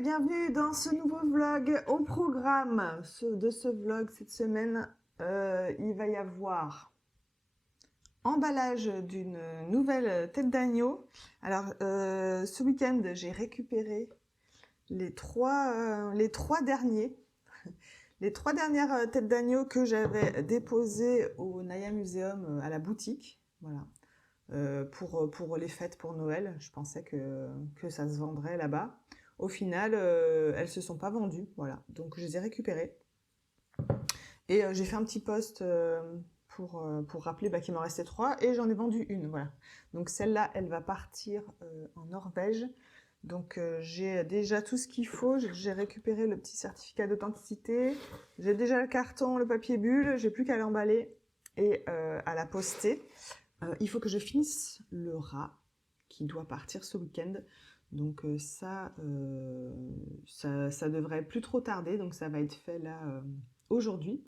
et bienvenue dans ce nouveau vlog. Au programme de ce vlog cette semaine, il va y avoir emballage d'une nouvelle tête d'agneau. Alors ce week-end j'ai récupéré les trois derniers. Les trois dernières têtes d'agneau que j'avais déposées au Naya Museum à la boutique. Voilà. Pour les fêtes, pour Noël. Je pensais que ça se vendrait là-bas. Au final, elles se sont pas vendues, voilà. Donc je les ai récupérées. Et j'ai fait un petit post pour rappeler qu'il m'en restait 3 et j'en ai vendu une, voilà. Donc celle-là, elle va partir en Norvège. Donc j'ai déjà tout ce qu'il faut. J'ai récupéré le petit certificat d'authenticité. J'ai déjà le carton, le papier bulle. J'ai plus qu'à l'emballer et à la poster. Il faut que je finisse le rat qui doit partir ce week-end. Donc ça devrait plus trop tarder. Donc ça va être fait là aujourd'hui.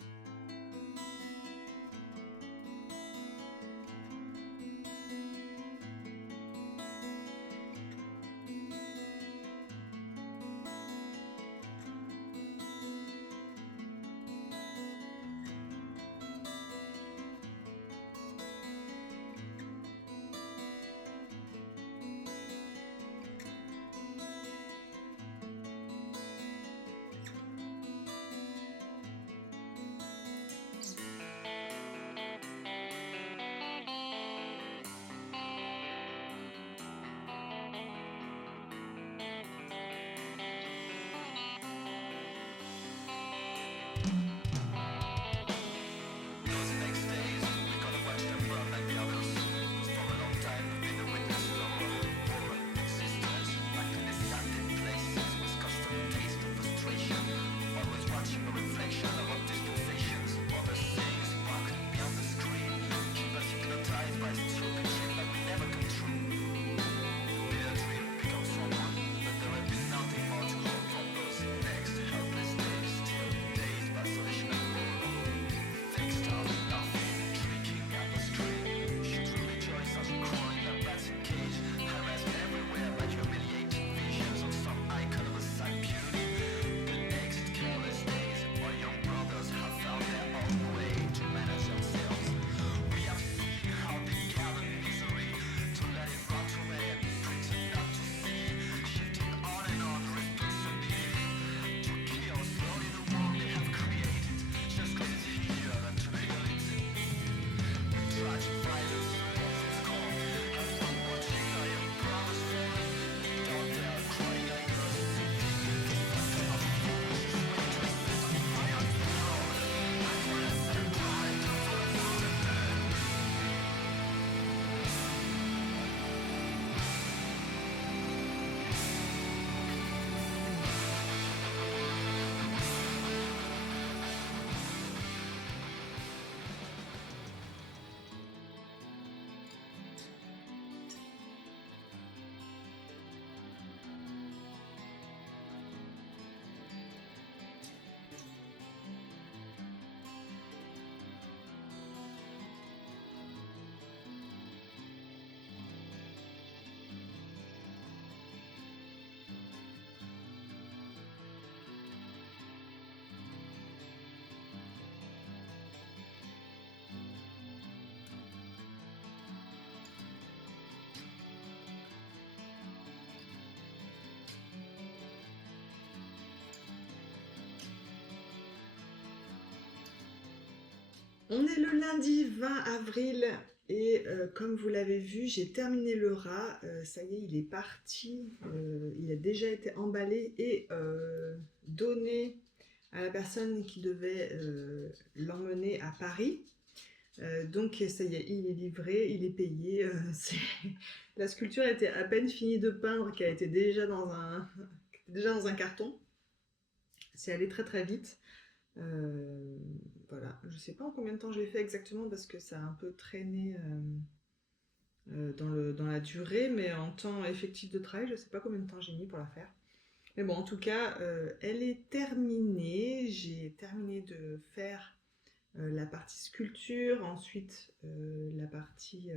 On est le lundi 20 avril et comme vous l'avez vu, j'ai terminé le rat. Ça y est, il est parti. Il a déjà été emballé et donné à la personne qui devait l'emmener à Paris. Donc ça y est, il est livré, il est payé. La sculpture était à peine finie de peindre, qu'elle était déjà dans un carton. C'est allé très très vite. Voilà, je sais pas en combien de temps je l'ai fait exactement parce que ça a un peu traîné dans la durée, mais en temps effectif de travail, je sais pas combien de temps j'ai mis pour la faire. Mais bon, en tout cas, elle est terminée. J'ai terminé de faire la partie sculpture, ensuite la partie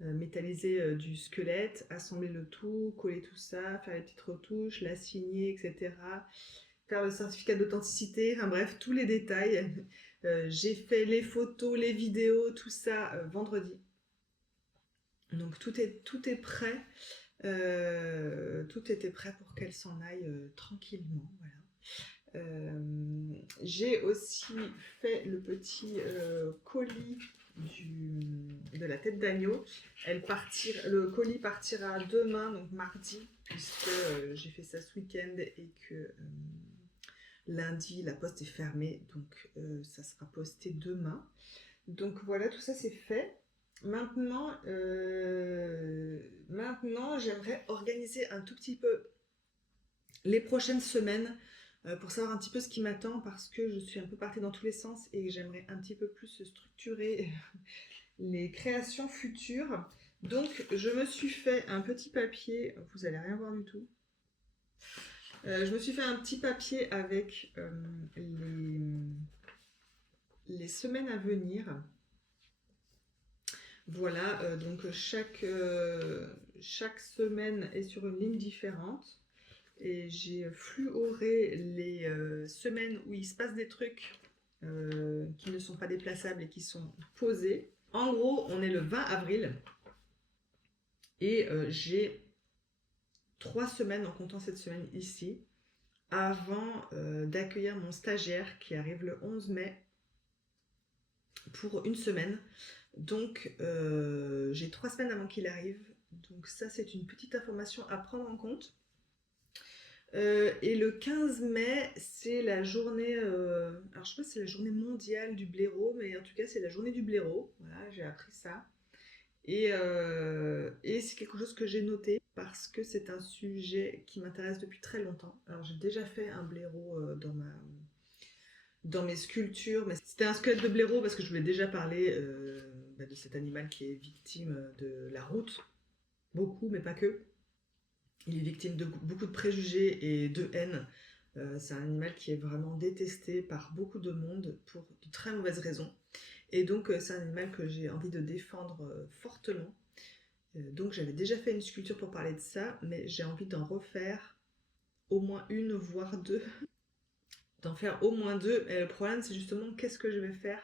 métalliser du squelette, assembler le tout, coller tout ça, faire les petites retouches, la signer, etc. Faire le certificat d'authenticité, enfin bref, tous les détails. J'ai fait les photos, les vidéos, tout ça vendredi. Donc tout est prêt. Tout était prêt pour qu'elle s'en aille tranquillement. Voilà. J'ai aussi fait le petit colis de la tête d'agneau. Le colis partira demain, donc mardi, puisque j'ai fait ça ce week-end et que lundi la poste est fermée, donc ça sera posté demain. Donc voilà, tout ça c'est fait. Maintenant, j'aimerais organiser un tout petit peu les prochaines semaines pour savoir un petit peu ce qui m'attend parce que je suis un peu partie dans tous les sens et j'aimerais un petit peu plus structurer les créations futures. Donc, je me suis fait un petit papier, vous allez rien voir du tout. Je me suis fait un petit papier avec les semaines à venir. Voilà, donc chaque semaine est sur une ligne différente et j'ai fluoré les semaines où il se passe des trucs qui ne sont pas déplaçables et qui sont posés. En gros, on est le 20 avril et j'ai 3 semaines en comptant cette semaine ici avant d'accueillir mon stagiaire qui arrive le 11 mai pour une semaine. Donc j'ai 3 semaines avant qu'il arrive. Donc ça c'est une petite information à prendre en compte. Et le 15 mai, c'est la journée, alors je sais pas si c'est la journée mondiale du blaireau, mais en tout cas c'est la journée du blaireau. Voilà, j'ai appris ça. Et c'est quelque chose que j'ai noté parce que c'est un sujet qui m'intéresse depuis très longtemps. Alors j'ai déjà fait un blaireau dans mes sculptures, mais c'était un squelette de blaireau parce que je voulais déjà parler de cet animal qui est victime de la route, beaucoup, mais pas que. Il est victime de beaucoup de préjugés et de haine. C'est un animal qui est vraiment détesté par beaucoup de monde pour de très mauvaises raisons. Et donc c'est un animal que j'ai envie de défendre fortement. Donc j'avais déjà fait une sculpture pour parler de ça, mais j'ai envie d'en refaire au moins une, voire deux. D'en faire au moins deux. Et le problème c'est justement qu'est-ce que je vais faire.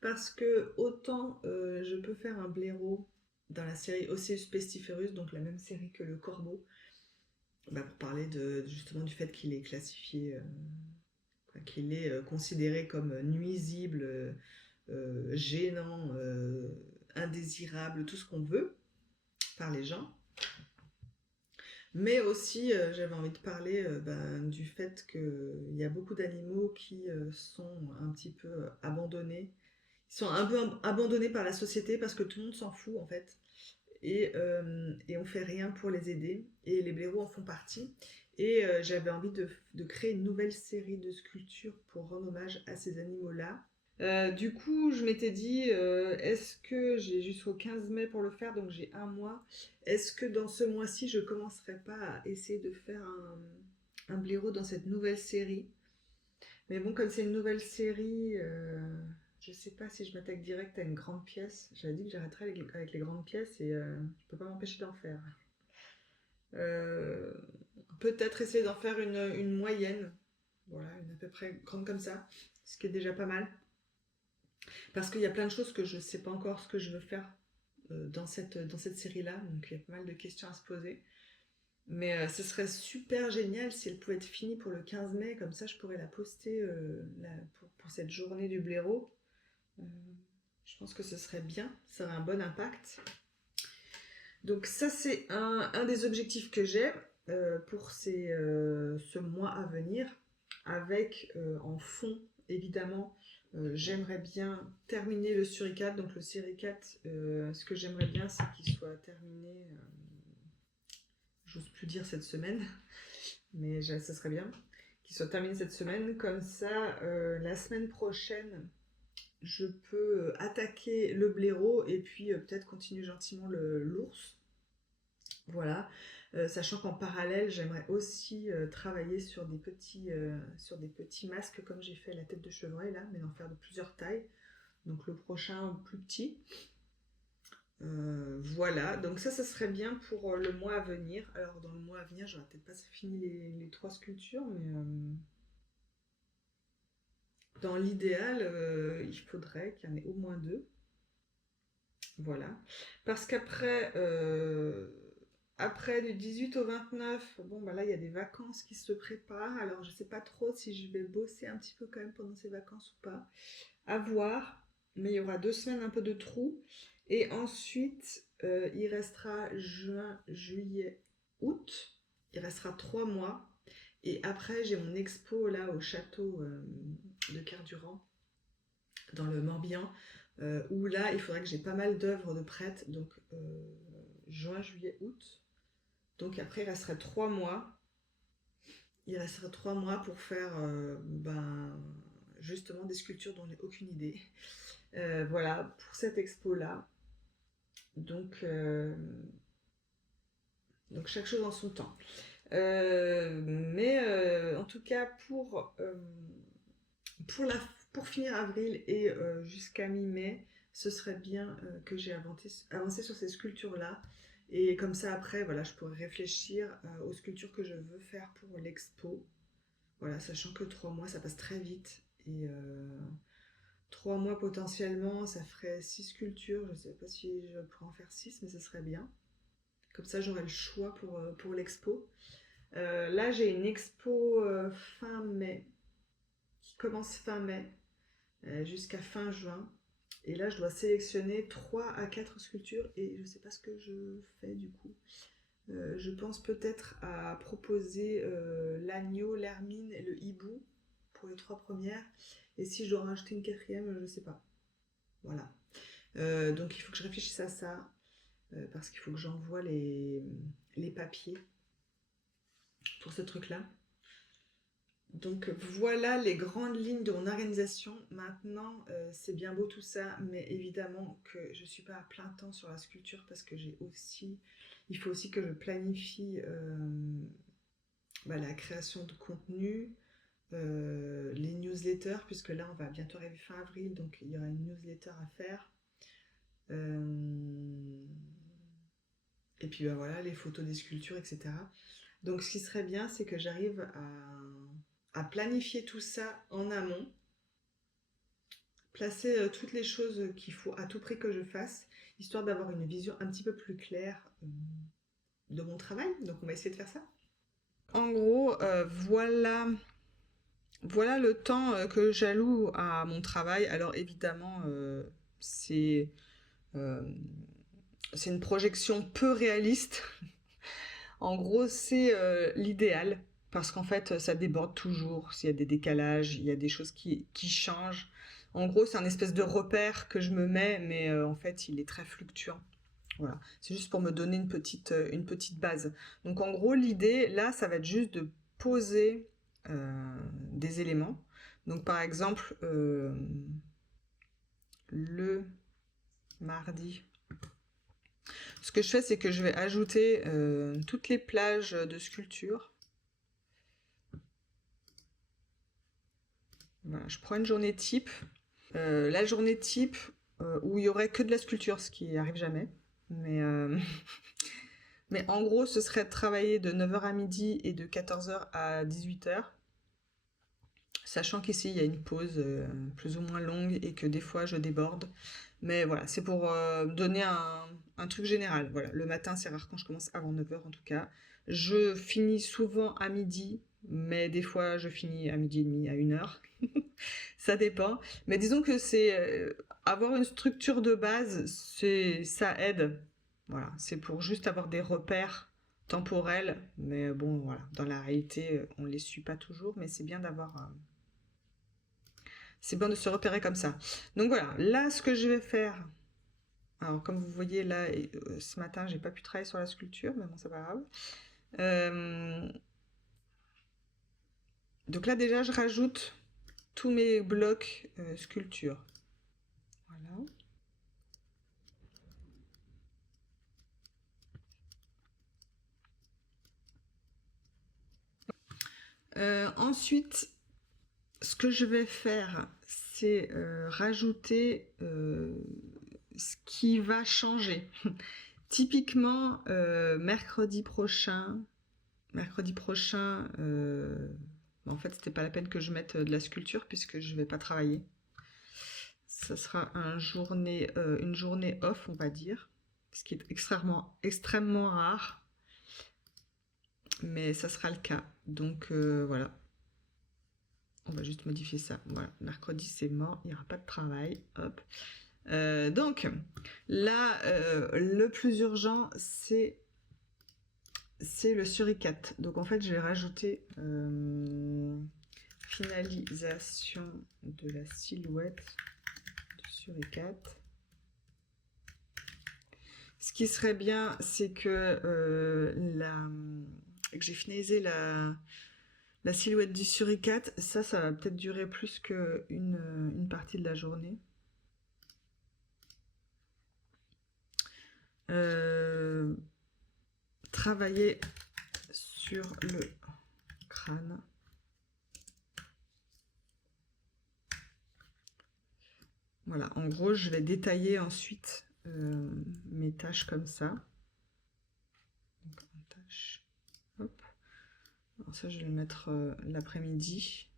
Parce que autant je peux faire un blaireau dans la série Oceus pestiferus, donc la même série que le corbeau, pour parler justement du fait qu'il est classifié, qu'il est considéré comme nuisible, gênant, indésirable, tout ce qu'on veut par les gens. Mais aussi, j'avais envie de parler du fait qu'il y a beaucoup d'animaux qui sont un petit peu abandonnés. Ils sont un peu abandonnés par la société parce que tout le monde s'en fout en fait. Et on fait rien pour les aider. Et les blaireaux en font partie. Et j'avais envie de créer une nouvelle série de sculptures pour rendre hommage à ces animaux-là. Du coup, je m'étais dit, est-ce que j'ai jusqu'au 15 mai pour le faire, donc j'ai un mois. Est-ce que dans ce mois-ci, je commencerai pas à essayer de faire un blaireau dans cette nouvelle série? Mais bon, comme c'est une nouvelle série, je sais pas si je m'attaque direct à une grande pièce. J'avais dit que j'arrêterais avec les grandes pièces et je peux pas m'empêcher d'en faire. Euh, Peut-être essayer d'en faire une moyenne, voilà, une à peu près grande comme ça, ce qui est déjà pas mal. Parce qu'il y a plein de choses que je sais pas encore ce que je veux faire dans cette série-là, donc il y a pas mal de questions à se poser. Mais ce serait super génial si elle pouvait être finie pour le 15 mai, comme ça je pourrais la poster pour cette journée du blaireau. Je pense que ce serait bien, ça aurait un bon impact. Donc ça c'est un des objectifs que j'ai pour ce mois à venir, avec en fond évidemment j'aimerais bien terminer le suricate. Donc le suricate, ce que j'aimerais bien c'est qu'il soit terminé, j'ose plus dire cette semaine, mais ça serait bien qu'il soit terminé cette semaine, comme ça la semaine prochaine je peux attaquer le blaireau et puis peut-être continuer gentiment l'ours. Voilà, sachant qu'en parallèle, j'aimerais aussi travailler sur des petits masques comme j'ai fait la tête de chevreuil là, mais d'en faire de plusieurs tailles. Donc le prochain plus petit. Voilà, donc ça serait bien pour le mois à venir. Alors dans le mois à venir, j'aurai peut-être pas fini les 3 sculptures, mais dans l'idéal, il faudrait qu'il y en ait au moins 2. Voilà. Parce qu'après, après du 18 au 29, bon bah là il y a des vacances qui se préparent. Alors je sais pas trop si je vais bosser un petit peu quand même pendant ces vacances ou pas. À voir. Mais il y aura 2 semaines un peu de trou. Et ensuite, il restera juin, juillet, août. Il restera 3 mois. Et après, j'ai mon expo là au château de Cardurand, dans le Morbihan, où là, il faudrait que j'ai pas mal d'œuvres de prêtres. Donc, juin, juillet, août. Donc après, il resterait 3 mois. Il resterait 3 mois pour faire justement des sculptures dont j'ai aucune idée. Voilà, pour cette expo-là. Donc chaque chose en son temps. Mais en tout cas, pour, la, pour finir avril et jusqu'à mi-mai, ce serait bien que j'ai avancé sur ces sculptures-là. Et comme ça, après, voilà, je pourrais réfléchir aux sculptures que je veux faire pour l'expo. Voilà, sachant que 3 mois, ça passe très vite. Et 3 mois potentiellement, ça ferait 6 sculptures. Je ne sais pas si je pourrais en faire 6, mais ce serait bien. Comme ça, j'aurai le choix pour l'expo. Là, j'ai une expo fin mai, qui commence fin mai jusqu'à fin juin. Et là, je dois sélectionner 3 à 4 sculptures et je ne sais pas ce que je fais du coup. Je pense peut-être à proposer l'agneau, l'hermine et le hibou pour les 3 premières. Et si je dois en rajouter une 4e, je ne sais pas. Voilà. Donc il faut que je réfléchisse à ça. Parce qu'il faut que j'envoie les papiers pour ce truc-là. Donc voilà les grandes lignes de mon organisation. Maintenant, c'est bien beau tout ça, mais évidemment que je ne suis pas à plein temps sur la sculpture parce que il faut aussi que je planifie la création de contenu, les newsletters, puisque là on va bientôt arriver fin avril, donc il y aura une newsletter à faire. Et puis voilà, les photos des sculptures, etc. Donc ce qui serait bien, c'est que j'arrive à planifier tout ça en amont, placer toutes les choses qu'il faut à tout prix que je fasse, histoire d'avoir une vision un petit peu plus claire de mon travail. Donc on va essayer de faire ça. En gros, voilà le temps que j'alloue à mon travail. Alors évidemment, c'est une projection peu réaliste. En gros, c'est l'idéal, parce qu'en fait, ça déborde toujours. S'il y a des décalages, il y a des choses qui changent. En gros, c'est un espèce de repère que je me mets, mais en fait, il est très fluctuant. Voilà. C'est juste pour me donner une petite base. Donc, en gros, l'idée, là, ça va être juste de poser des éléments. Donc, par exemple, le mardi, ce que je fais, c'est que je vais ajouter toutes les plages de sculpture. Voilà, je prends une journée type. La journée type où il y aurait que de la sculpture, ce qui arrive jamais. Mais, mais en gros, ce serait de travailler de 9h à midi et de 14h à 18h. Sachant qu'ici, il y a une pause plus ou moins longue et que des fois, je déborde. Mais voilà, c'est pour donner un truc général. Voilà, le matin, c'est rare quand je commence avant 9h en tout cas. Je finis souvent à midi, mais des fois, je finis à midi et demi, à 1h. Ça dépend. Mais disons que c'est avoir une structure de base, ça aide. Voilà, c'est pour juste avoir des repères temporels. Mais bon, voilà, dans la réalité, on les suit pas toujours, mais c'est bien d'avoir... c'est bien de se repérer comme ça. Donc voilà, là, ce que je vais faire... Alors, comme vous voyez, là, ce matin, j'ai pas pu travailler sur la sculpture, mais bon, c'est pas grave. Donc là, déjà, je rajoute tous mes blocs sculpture. Voilà. Ensuite, ce que je vais faire, c'est rajouter ce qui va changer. typiquement, mercredi prochain, en fait, c'était pas la peine que je mette de la sculpture puisque je vais pas travailler. Ça sera une journée off, on va dire, ce qui est extrêmement rare, mais ça sera le cas. Donc voilà, on va juste modifier ça. Voilà, mercredi c'est mort, il n'y aura pas de travail. Hop. Donc là, le plus urgent, c'est le suricate. Donc en fait, j'ai rajouté finalisation de la silhouette du suricate. Ce qui serait bien, c'est que j'ai finalisé la silhouette du suricate. Ça va peut-être durer plus qu'une partie de la journée. Travailler sur le crâne. Voilà, en gros, je vais détailler ensuite mes tâches comme ça. Donc, tâche. Hop. Alors ça, je vais le mettre l'après-midi.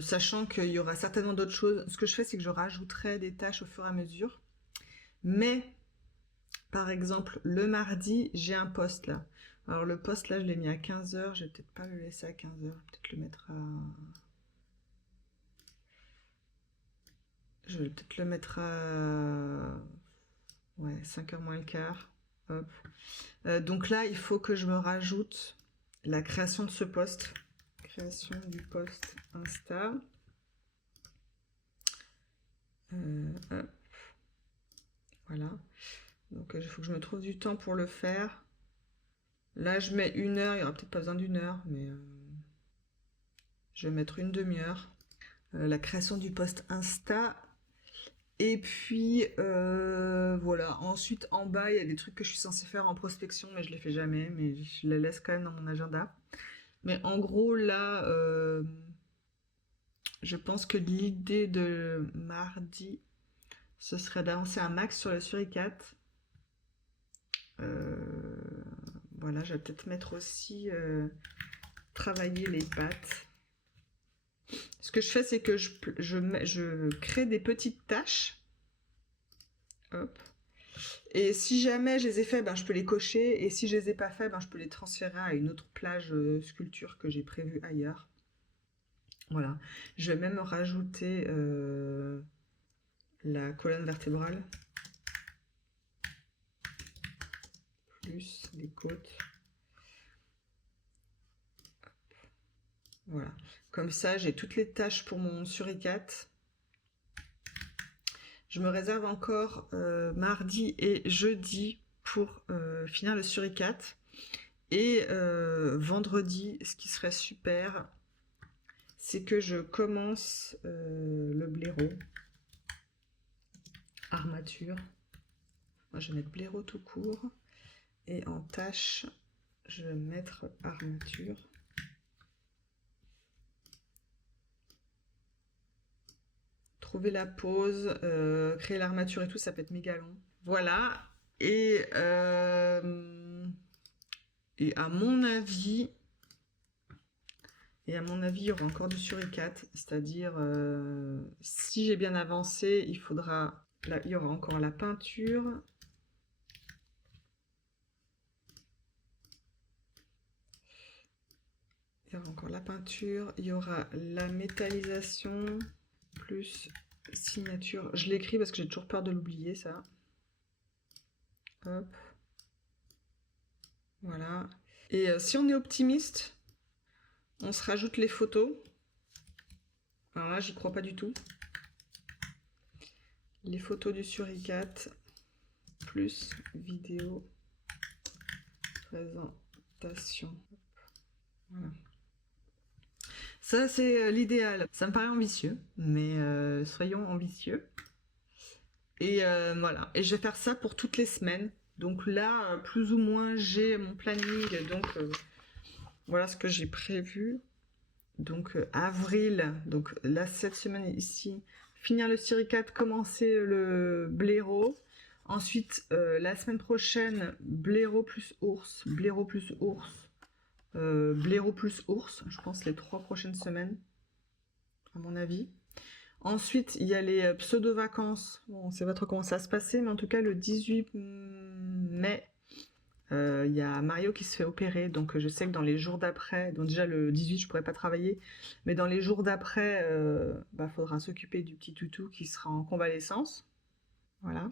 Sachant qu'il y aura certainement d'autres choses. Ce que je fais, c'est que je rajouterai des tâches au fur et à mesure. Mais, par exemple, le mardi, j'ai un post là. Alors le post là, je l'ai mis à 15h. Je vais peut-être pas le laisser à 15h. Peut-être le mettre à... Je vais peut-être le mettre à... Ouais, 5h moins le quart. Hop. Donc là, il faut que je me rajoute la création de ce post. Création du post Insta. Hop. Voilà. Donc il faut que je me trouve du temps pour le faire. Là, je mets 1 heure. Il n'y aura peut-être pas besoin d'1 heure, mais je vais mettre une demi-heure. La création du post Insta. Et puis, voilà. Ensuite, en bas, il y a des trucs que je suis censée faire en prospection, mais je les fais jamais. Mais je les laisse quand même dans mon agenda. Mais en gros, là, je pense que l'idée de mardi, ce serait d'avancer un max sur le suricate. Voilà, je vais peut-être mettre aussi travailler les pattes. Ce que je fais, c'est que je crée des petites tâches. Hop. Et si jamais je les ai fait, ben, je peux les cocher. Et si je les ai pas fait, ben, je peux les transférer à une autre plage sculpture que j'ai prévue ailleurs. Voilà. Je vais même rajouter la colonne vertébrale. Plus les côtes. Voilà. Comme ça, j'ai toutes les tâches pour mon suricate. Je me réserve encore mardi et jeudi pour finir le suricate. Et vendredi, ce qui serait super, c'est que je commence le blaireau. Armature. Moi, je vais mettre blaireau tout court. Et en tâche, je vais mettre armature. Trouver la pose, créer l'armature et tout, ça peut être méga long. Voilà. Et à mon avis, il y aura encore du suricate. C'est-à-dire, si j'ai bien avancé, il faudra... Là, il y aura encore la peinture. Il y aura encore la peinture. Il y aura la métallisation. Plus signature. Je l'écris parce que j'ai toujours peur de l'oublier, ça. Hop. Voilà. Et si on est optimiste, on se rajoute les photos. Alors là, j'y crois pas du tout. Les photos du suricate. Plus vidéo. Présentation. Voilà. Ça, c'est l'idéal. Ça me paraît ambitieux, mais soyons ambitieux. Et voilà. Et je vais faire ça pour toutes les semaines. Donc là, plus ou moins, j'ai mon planning. Donc voilà ce que j'ai prévu. Donc avril. Donc là, cette semaine ici, finir le suricate, commencer le blaireau. Ensuite, la semaine prochaine, blaireau plus ours, blaireau plus ours, blaireau plus ours, je pense les 3 prochaines semaines, à mon avis. Ensuite, il y a les pseudo-vacances. Bon, on ne sait pas trop comment ça va se passer, mais en tout cas, le 18 mai, il y a Mario qui se fait opérer. Donc, je sais que dans les jours d'après, donc déjà le 18, je pourrais pas travailler, mais dans les jours d'après, faudra s'occuper du petit toutou qui sera en convalescence. Voilà.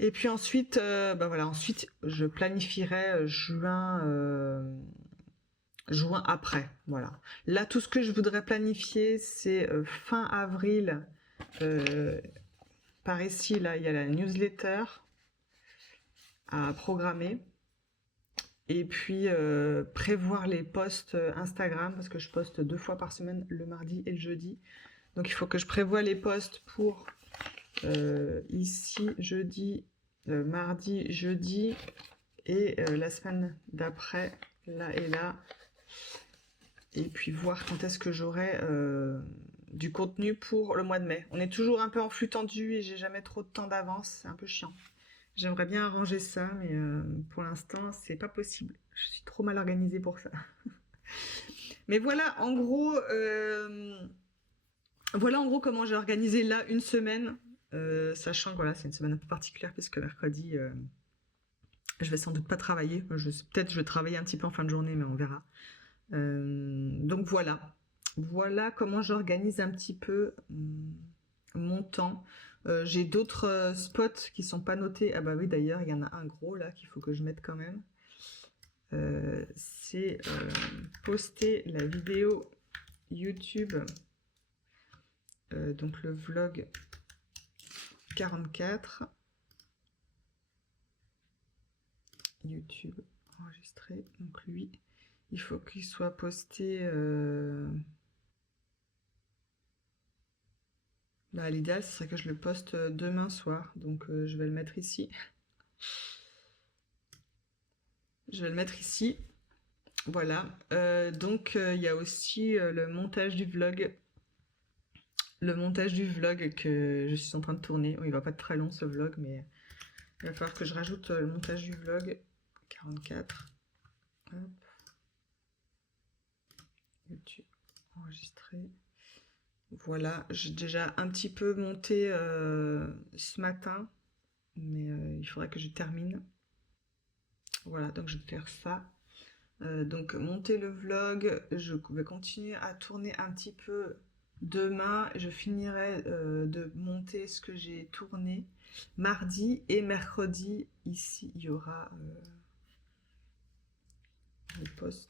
Et puis ensuite, ensuite, je planifierai juin après, voilà. Là, tout ce que je voudrais planifier, c'est fin avril. Par ici, là, il y a la newsletter à programmer. Et puis, prévoir les posts Instagram, parce que je poste 2 fois par semaine, le mardi et le jeudi. Donc, il faut que je prévoie les posts pour ici, jeudi, mardi, jeudi, et la semaine d'après, là et là. Et puis voir quand est-ce que j'aurai du contenu pour le mois de mai. On est toujours un peu en flux tendu et j'ai jamais trop de temps d'avance, c'est un peu chiant. J'aimerais bien arranger ça, mais pour l'instant, c'est pas possible. Je suis trop mal organisée pour ça. Mais voilà, en gros, comment j'ai organisé là une semaine, sachant que voilà, c'est une semaine un peu particulière parce que mercredi, je vais sans doute pas travailler. Peut-être je vais travailler un petit peu en fin de journée, mais on verra. Donc voilà comment j'organise un petit peu mon temps. J'ai d'autres spots qui sont pas notés. Ah bah oui, d'ailleurs, il y en a un gros là qu'il faut que je mette quand même. C'est poster la vidéo YouTube, donc le vlog 44. YouTube enregistré, donc lui, il faut qu'il soit posté. L'idéal, ce serait que je le poste demain soir, donc je vais le mettre ici. Je vais le mettre ici. Voilà. Donc, il y a aussi le montage du vlog. Le montage du vlog que je suis en train de tourner. Oh, il va pas être très long ce vlog, mais il va falloir que je rajoute le montage du vlog 44. Hop. YouTube enregistré. Voilà, j'ai déjà un petit peu monté ce matin, mais il faudrait que je termine. Voilà, donc je vais faire ça. Donc monter le vlog, je vais continuer à tourner un petit peu demain. Je finirai de monter ce que j'ai tourné mardi et mercredi. Ici, il y aura le post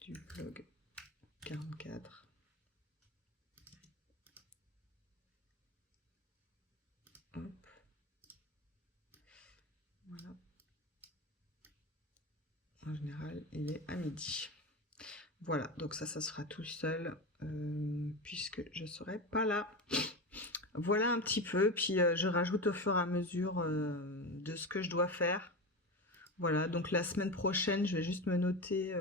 du vlog 44. Hop. Voilà. En général, il est à midi. Voilà, donc ça sera tout seul, puisque je serai pas là. Voilà un petit peu, puis je rajoute au fur et à mesure de ce que je dois faire. Voilà, donc la semaine prochaine, je vais juste me noter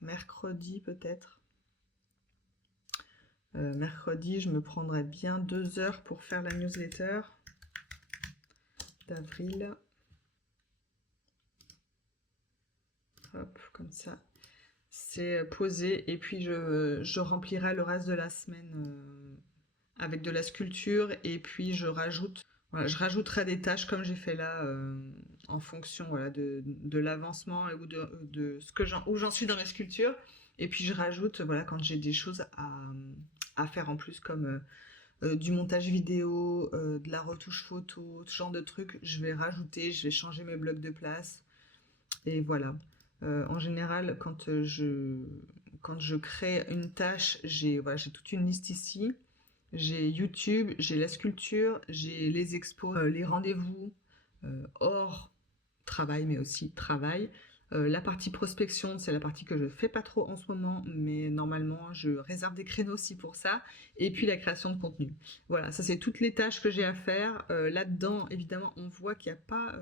mercredi peut-être. Mercredi, je me prendrai bien 2 heures pour faire la newsletter d'avril. Hop, comme ça, c'est posé. Et puis, je remplirai le reste de la semaine avec de la sculpture. Et puis, je rajouterai des tâches comme j'ai fait là, en fonction de l'avancement ou de où j'en suis dans mes sculptures. Et puis, je rajoute quand j'ai des choses à faire en plus, comme du montage vidéo, de la retouche photo, ce genre de trucs, je vais rajouter, je vais changer mes blocs de place. Et voilà. En général, quand je crée une tâche, j'ai toute une liste ici. J'ai YouTube, j'ai la sculpture, j'ai les expos, les rendez-vous, hors travail, mais aussi travail. La partie prospection, c'est la partie que je fais pas trop en ce moment, mais normalement, je réserve des créneaux aussi pour ça. Et puis la création de contenu. Voilà, ça c'est toutes les tâches que j'ai à faire. Là-dedans, évidemment, on voit qu'il n'y a pas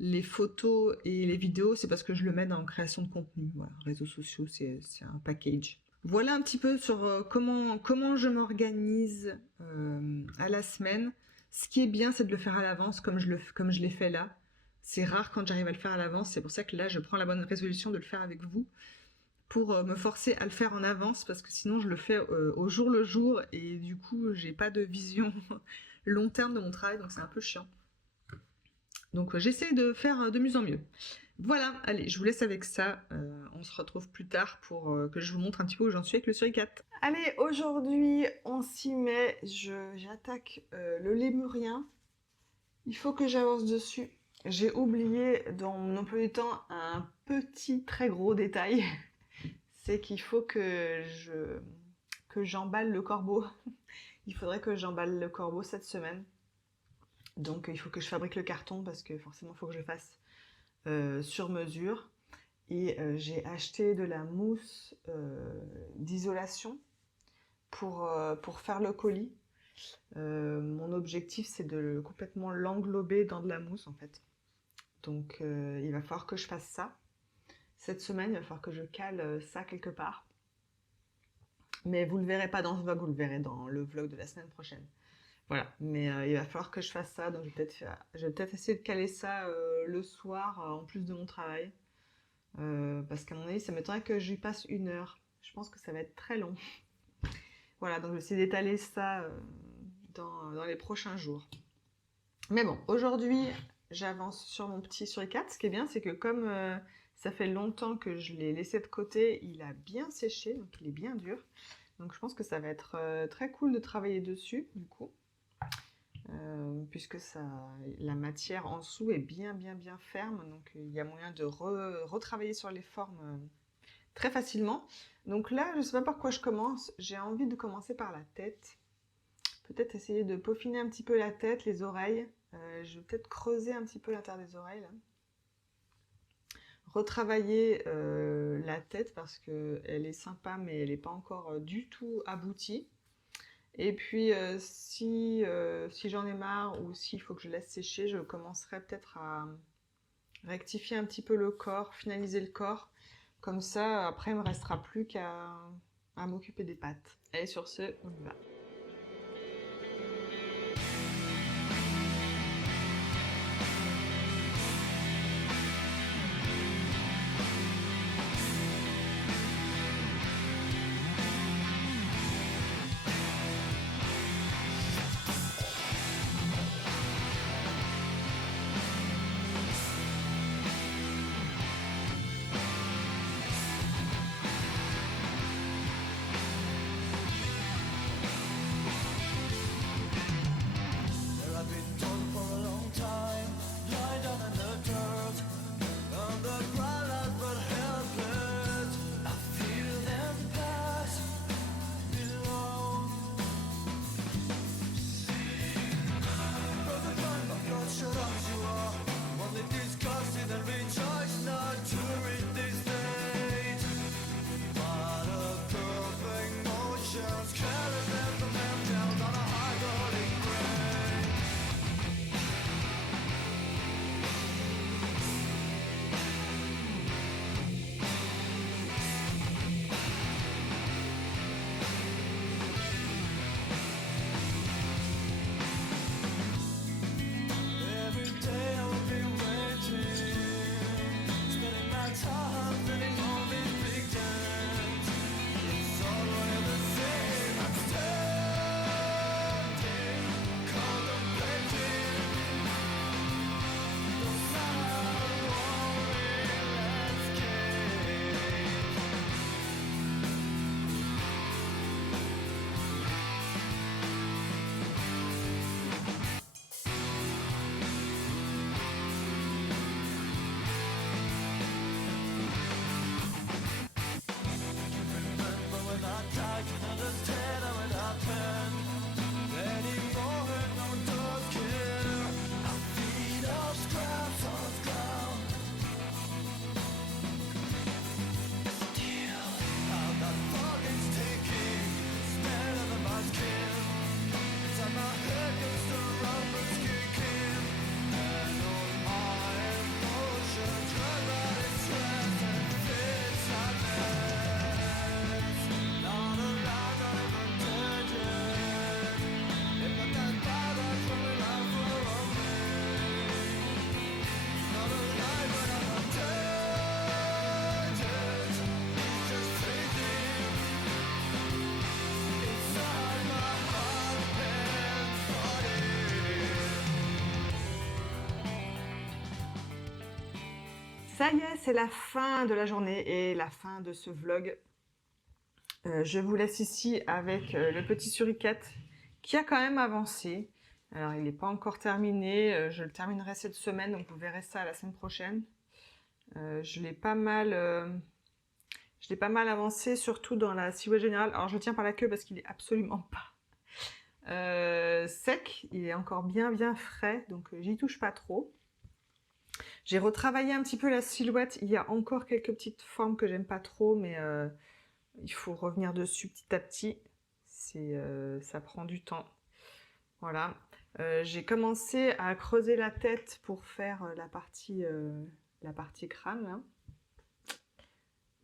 les photos et les vidéos, c'est parce que je le mets dans création de contenu. Voilà, réseaux sociaux, c'est un package. Voilà un petit peu sur comment je m'organise à la semaine. Ce qui est bien, c'est de le faire à l'avance comme je l'ai fait là. C'est rare quand j'arrive à le faire à l'avance, c'est pour ça que là, je prends la bonne résolution de le faire avec vous, pour me forcer à le faire en avance, parce que sinon je le fais au jour le jour, et du coup, j'ai pas de vision long terme de mon travail, donc c'est un peu chiant. Donc j'essaie de faire de mieux en mieux. Voilà, allez, je vous laisse avec ça. On se retrouve plus tard pour que je vous montre un petit peu où j'en suis avec le suricate. Allez, aujourd'hui, on s'y met. J'attaque le lémurien. Il faut que j'avance dessus. J'ai oublié dans mon emploi du temps un petit, très gros détail. C'est qu'il faut que j'emballe le corbeau. Il faudrait que j'emballe le corbeau cette semaine. Donc il faut que je fabrique le carton parce que forcément il faut que je le fasse sur mesure. Et j'ai acheté de la mousse d'isolation pour faire le colis. Mon objectif c'est de complètement l'englober dans de la mousse en fait. Donc il va falloir que je fasse ça. Cette semaine, il va falloir que je cale ça quelque part. Mais vous le verrez pas dans ce vlog, vous le verrez dans le vlog de la semaine prochaine. Voilà, mais il va falloir que je fasse ça, donc je vais peut-être essayer de caler ça le soir en plus de mon travail. Parce qu'à mon avis, ça m'étonnerait que j'y passe 1 heure. Je pense que ça va être très long. Voilà, donc je vais essayer d'étaler ça dans les prochains jours. Mais bon, aujourd'hui, j'avance sur mon petit suricate. Ce qui est bien, c'est que comme ça fait longtemps que je l'ai laissé de côté, il a bien séché, donc il est bien dur. Donc je pense que ça va être très cool de travailler dessus, du coup. Puisque la matière en dessous est bien ferme, donc il y a moyen de retravailler sur les formes très facilement. Donc là, je ne sais pas par quoi je commence, j'ai envie de commencer par la tête. Peut-être essayer de peaufiner un petit peu la tête, les oreilles. Je vais peut-être creuser un petit peu l'intérieur des oreilles là. Retravailler la tête parce qu'elle est sympa mais elle n'est pas encore du tout aboutie. Et puis si j'en ai marre ou s'il faut que je laisse sécher, je commencerai peut-être à rectifier un petit peu le corps, finaliser le corps. Comme ça, après, il ne me restera plus qu'à m'occuper des pattes. Allez, sur ce, on y va. Ça y est, c'est la fin de la journée et la fin de ce vlog. Je vous laisse ici avec le petit suricate qui a quand même avancé. Alors, il n'est pas encore terminé. Je le terminerai cette semaine, donc vous verrez ça la semaine prochaine. Je l'ai pas mal avancé, surtout dans la silhouette générale. Alors, je tiens par la queue parce qu'il est absolument pas sec. Il est encore bien frais, donc j'y touche pas trop. J'ai retravaillé un petit peu la silhouette. Il y a encore quelques petites formes que j'aime pas trop, mais il faut revenir dessus petit à petit. Ça prend du temps. Voilà. J'ai commencé à creuser la tête pour faire la partie crâne. Là.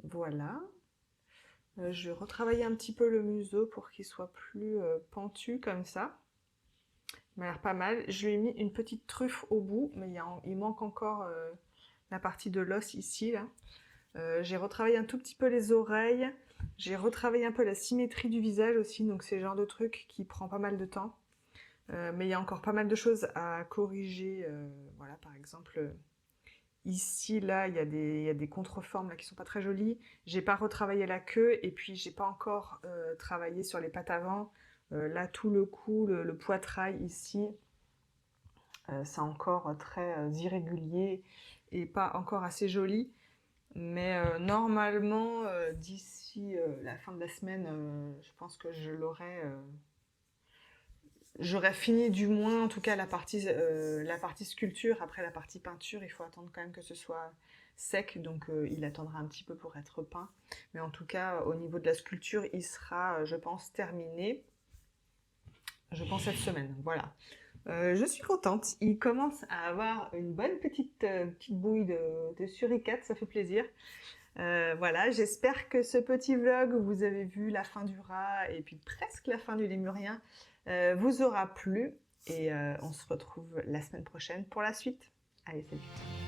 Voilà. Je vais retravailler un petit peu le museau pour qu'il soit plus pentu comme ça. Il m'a l'air pas mal. Je lui ai mis une petite truffe au bout, mais il manque encore la partie de l'os ici. Là. J'ai retravaillé un tout petit peu les oreilles. J'ai retravaillé un peu la symétrie du visage aussi, donc c'est le genre de truc qui prend pas mal de temps. Mais il y a encore pas mal de choses à corriger. Voilà, par exemple, ici, là, il y a des contreformes là, qui sont pas très jolies. J'ai pas retravaillé la queue et puis j'ai pas encore travaillé sur les pattes avant. Là, tout le cou, le poitrail ici, c'est encore très irrégulier et pas encore assez joli. Mais normalement, d'ici la fin de la semaine, je pense que j'aurais fini du moins, en tout cas, la partie sculpture. Après, la partie peinture, il faut attendre quand même que ce soit sec, donc il attendra un petit peu pour être peint. Mais en tout cas, au niveau de la sculpture, il sera, je pense, terminé. Je pense cette semaine, voilà. Je suis contente. Il commence à avoir une bonne petite bouille de suricate, ça fait plaisir. Voilà, j'espère que ce petit vlog où vous avez vu la fin du rat et puis presque la fin du lémurien vous aura plu. Et on se retrouve la semaine prochaine pour la suite. Allez, salut!